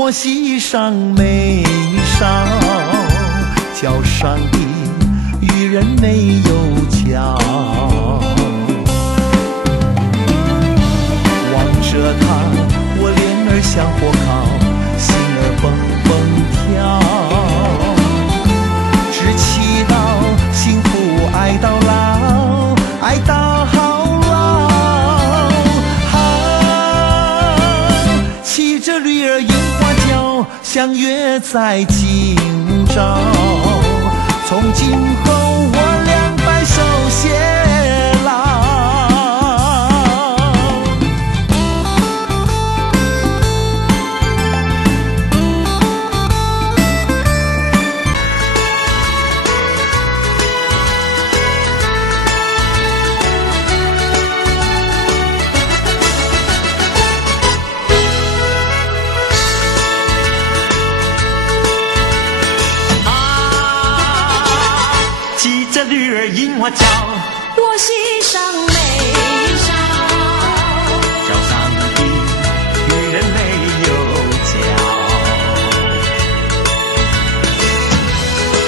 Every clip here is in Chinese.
我系上眉梢，叫上帝与人没有交。望着他，我脸儿像火烤，心儿蹦蹦跳，只祈祷幸福爱到老，爱到老。骑着驴儿樱花轿，相约在今朝。从今后我俩白首偕老。驴儿樱花轿，我系上眉梢，叫上帝与人没有交。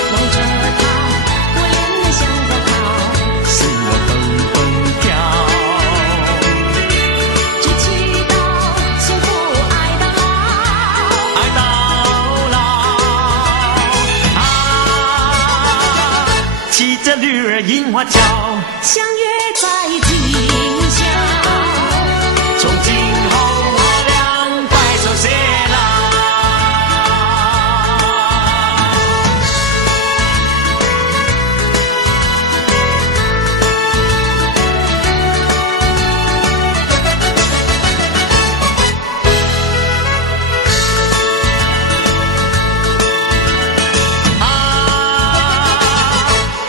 望着他，我脸儿像火烤，心儿蹦蹦跳，只祈祷幸福爱到老，爱到老。骑着驴儿樱花轿，相约在今宵。从今后我俩白首偕老。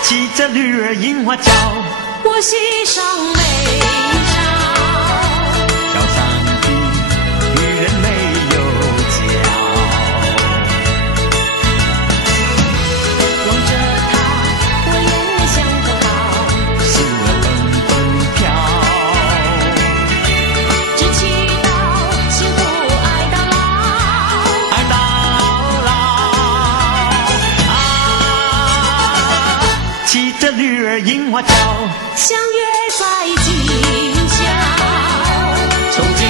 骑着驴儿樱花轿，我系上眉梢，叫上帝与人没有交。望着他，我脸儿像火烤，心儿蹦蹦跳，只祈祷幸福爱到老，爱到老。骑着驴儿樱花轿，相约在今宵。从今